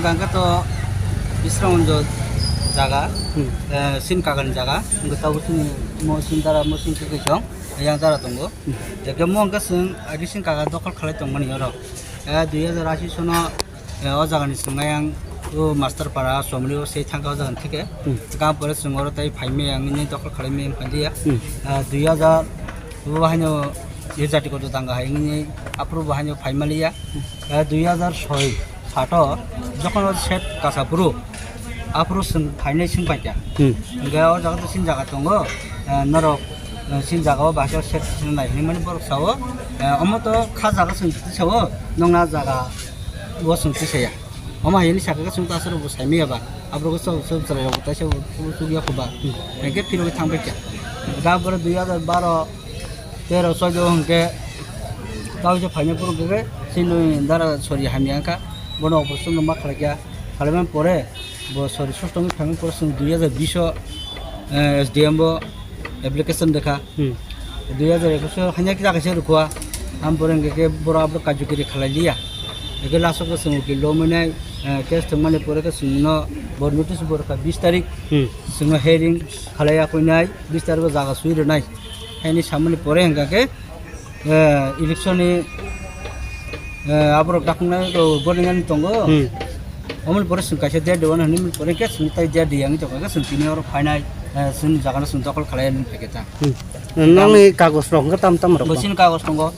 Gangga to Islam jo jaga, sin kagan jaga, nggak tahu sini mau sin dara mau sin kekejong, yang dara tunggu. Jadi mau nggak sin, ada sin kagan dokal kalau tunggu nih orang. Dia dara sih sono, oh jaga nih sungai yang master para somri saya tangkap jaga nih ke. Sekarang pada sungai orang tapi paime yang ini dokal kalau main dia. Dia dara, hanya jadi kau tangga ini, apro hanya paime liya. Dia dara soy. Satu, jokon set kasapuru, apuru paine sing paja. Enggak, jaga tu sin jaga tunggu, norok sin jaga bahasa set sin lain. Ini mana baru sawo, omo tu khas jaga sin sawo, nongna jaga, gua sin saya. Omo ini jaga sin tasar gua saya miya ba, apuru gua so cerai gua tasya gua sugia gua ba. Enggak pilu kita sampai ya. Enggak baru 2012, sojo enggak, kau je paine puru gua, sin dara sorry hamiangka. Bono operation nomor kerja, kalau memang pore, bos sorry susung kami operation 2020 SDM bo application dekha, 2021 hanya kita kasih rukua, ham pore ke berapa kaju kiri khalaiya, ke langsung ke semua kilo mana, kes teman pore ke semua bor notice bor ka 20 tarik, semua hearing khalaiya kau naik, 20 tarik jaga suir naik, ini sama pore enggak ke election ni apro takuna to boningan tonggo omul pore sun kashe dia dewan hani mul pore ke sun tai dia diang to ka sun tini or final sun jagana sun tokol khalayan peketa nang ni kagos rong ka tam ro bosin kagos tonggo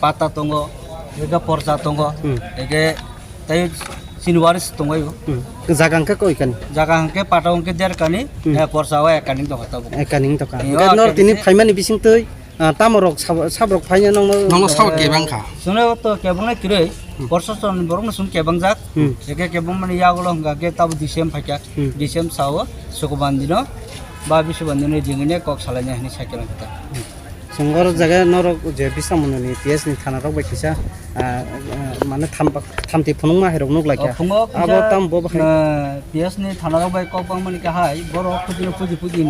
pata tonggo ega porsa tonggo ege tai sinwaris tonggo yo jagang ka koi kan jagang ke patong ke der kani porsa wa ekaning to kata ekaning to ka nor tini phaimani bising tei tamorok sabrok phainya nong saw kebang kha sunai to kebang na kire borso son borong sun kebang jak eke kebang mani ya golo ga ke tab disem phakya disem sawo sukubandino ba bisubandino jingine kok salanya ni sakela kita sungor jaga norok je bisamunoni ts ni thana rok baikisa mane thamti phunung ma herok nuk laikya abo tam bo ts ni thana rok bai kok bang mani ka hai borok khudino puji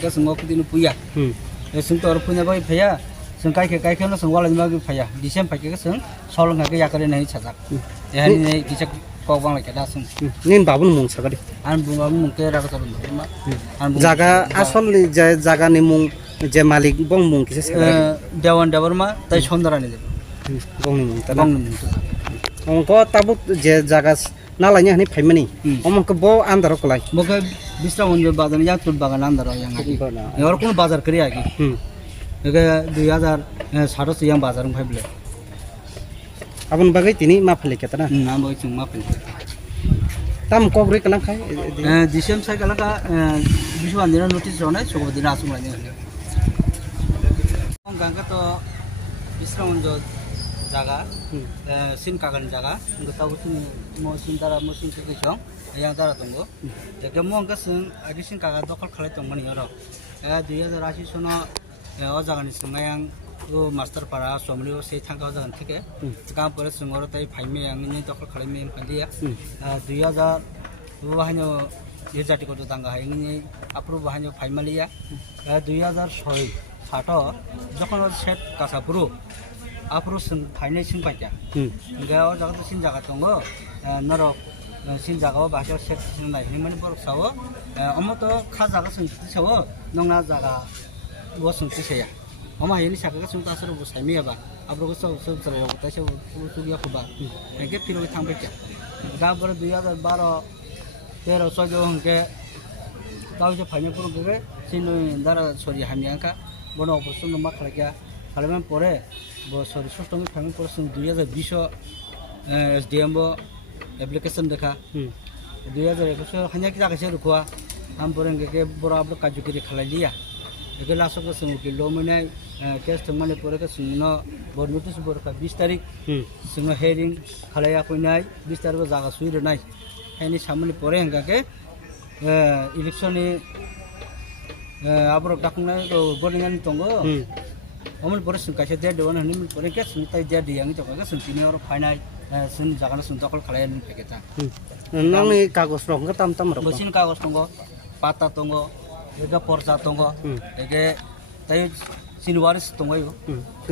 ka sungo khudino puya sung to punya boy phaya sung kai ke no sung wala magi phaya disem phake ke sung solong ga ya kare nahi chajak yani nei kichak ko bang la kada sung nin babun mung sagadi an bunga mung ke ra ka tarun jaga asol ni jaga ni mung je malik bong mung kise dewan ma tai sondara ni bong ni mung ta ko tabuk je jaga nalanya ni phaimani omong ko bo andar ko lai moga bisra onjo badan ya tul bagan andar yang agi और कोन बाजार करिया की एगे 2017 yang बाजार में फाइबले अपन बगै तिनी माफले केतना ना बगै chung माफले tam kogre kalang khai disem sai kala ka biswan dina notice ronai sogo dina asung lai gangga to bisra onjo jaga sin kagan jaga nggak tahu sini mau sin dara mau sin kekejong yang dara tunggu jadi mau nggak sin ada sin kagan dokal kalau tunggu nih orang dia dara sih sono oh jaga nih sungai yang master para somri saya tangkap jaga nih ke sekarang pada sungai orang tapi paime yang ini dokal kalau main dia dara hanya dia jadi kau tangga ini apro hanya paime liya 2006 satu jokon set kasapuru apuru sun paine sing paja enggak jaga tu sin jaga tunggu norok sin jaga bahasa set sin lain ini mana baru sawo omo tu khas jaga sun sawo nongna jaga gua sun saya omo ini jaga sun tasar gua saya miya ba apuru gua so cerai gua tasya gua sugia gua ba enggak pilu kita sampai ya enggak baru 2012 sojo enggak kau je paine puru gua sin dara sorry hamiangka bono operation nomor kerja kalau memang pore bos sorry susung kami operation 2020 SDM bo application dekha 2021 hanya kita kasih rukua ham pore ke berapa kaju kiri khalaiya ke langsung ke semua kilo mana kes teman pore ke semua bor notice bor ka 20 tarik semua hearing khalaiya kau naik 20 tarik jaga suir naik ini sama pore enggak ke election ni apro takuna to boningan tonggo omul pore sun kashe dia dewan hani mul pore ke sun tai dia diang to ka sun tini or final sun jagana sun tokol khalayan peketa nang ni kagos rong ka tam ro bosin kagos tonggo pata tonggo ega porsa tonggo ege tai সিনওয়ারিস দংবাইবো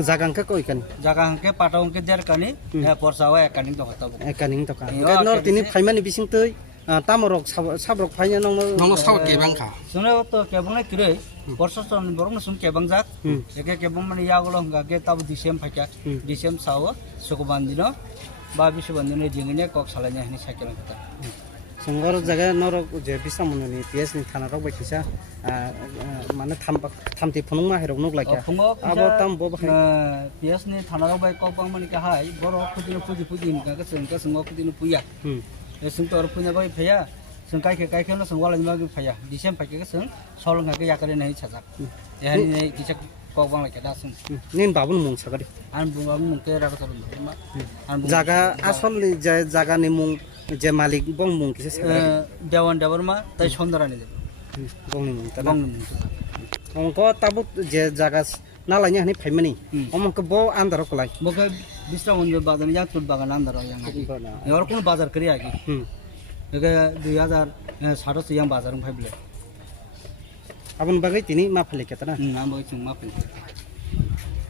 জায়গা অঙ্কে কইখানি জায়গা হাঙ্কে পাটা অঙ্কে দেড়কানি পরসাও একানি দং হতাবো একানিং তকা নর তিনি ফাইমানি বিসিংতৈ তামরক সাbrok ফাইনা নং Sao কেবাংখা जोंनो तो केबंनाय किरै बरससन बरंनो सुन केबंजाक एके केबं माने यागलो हंगा के ताबो दिसेम फाइका दिसेम सावो सुकुबान दिनो बा बिसुबान दिनो दिंगिने कक सालायना हनि साइकेल हता संगर জায়গা নরক যে বিসামনি টিএস নি থানা রক বাইছা মানে থামতি ফনুংমা হেরক নুক লাইকা আবো তাম বো বাহাই पिएस नि थाना बाय ककबां माने का हाय बर खुदिनो पुजि पुजि इनका का संग खुदिनो पुया जों तो पुnya बाय फैया जों कायखेनो जों वाला मागि फैया दिसेम फाइके जों सलंगा के याकरे नै छाजा एहानि नै किसा ककबां लाइका दा जों নিন বাবুন মুং সাগারি आन बुंबाबो मुंके रागा तरन आन জায়গা আসলে যে জায়গানি মুং যে মালিক বং মুং কিসে সাগারি देवान देवरमा ताई सन्दरानि दे বংনি মুং তা बंग অঙ্ক তাবু যে জায়গা নালাইনি হানি ফাইমানি অমঙ্ক ব আন্দার কলাই मके बिस्रा उन्जो बाजान या तुल बागान अंदर yang और कोन बाजार करी आगी एके 2017 से yang बाजार में फाइबले আবুন বাগাই তিনি মা ফালে কেতনা नाम बगे जों मा फै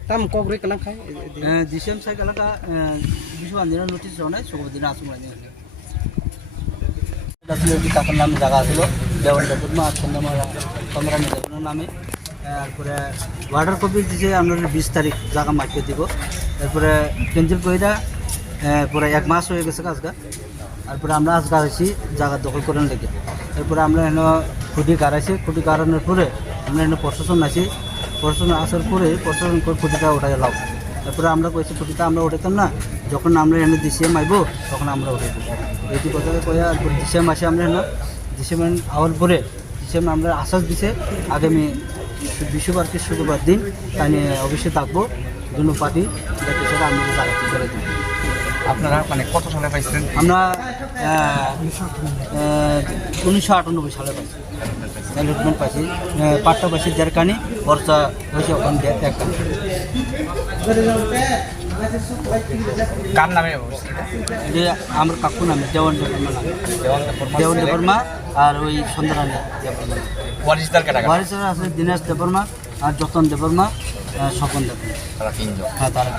তাম কগরে কলাম খাই दिसेम साइकेल का बिसुवान दिन नोटिस होनाय सब दिन आसुमलानि दासले की काकन नाम জায়গা ছিল দেওয়ান দেবমা চন্দ্রমালা 15 দেবনার নামে তারপরে ওয়াটার কপি দিছে আমরা 20 তারিখ জায়গা মাইকে দিব তারপরে ক্যান্সেল কইরা পুরো এক মাস হয়ে গেছে কাজটা তারপরে আমরা আজকে আসি জায়গা দখল করেন লাগে তারপরে আমরা এনে খুঁটি গাড়াইছি খুঁটি গাড়ানোর পরে আমরা এনে প্রশাসন আছি প্রশাসন আসার পরে প্রশাসন করে খুঁটিটা উঠাই লাও তারপরে আমরা কইছি খুঁটিটা আমরা উঠাইতাম না যখন আমরা এনে ডিসিএম আইব তখন আমরা উঠাই দেবো এই কথাটা কয়া ডিসিএম আসে আমরা এনে ডিসিএম আওয়ার পরে ডিসিএম আমরা আশ্বাস দিছে আগামী বিশুবার কি শুক্রবার দিন তাই অবশ্যই থাকবো দুনো পার্টি যাতে সেটা আমরা জায়গাতে করে দিই আপনারা মানে কত সালে পাইছিলেন আমরা 1998 সালে পাইছি অ্যালটমেন্ট পাইছি পাট্টা পাইছি দেড়কানি বর্ষা হয়েছে ওখানে দেড়কানি কার নামে যে আমার কাকু নামে দেওয়ান দেবর্মা আর ওই সন্ধ্যারানী দেবর্মা ওয়ারিসদার কাটা ওয়ারিসরা আছে দীনেশ দেবর্মা আর যতন দেবর্মা স্বপন দেবর্মা তারা তিনজন হ্যাঁ তারা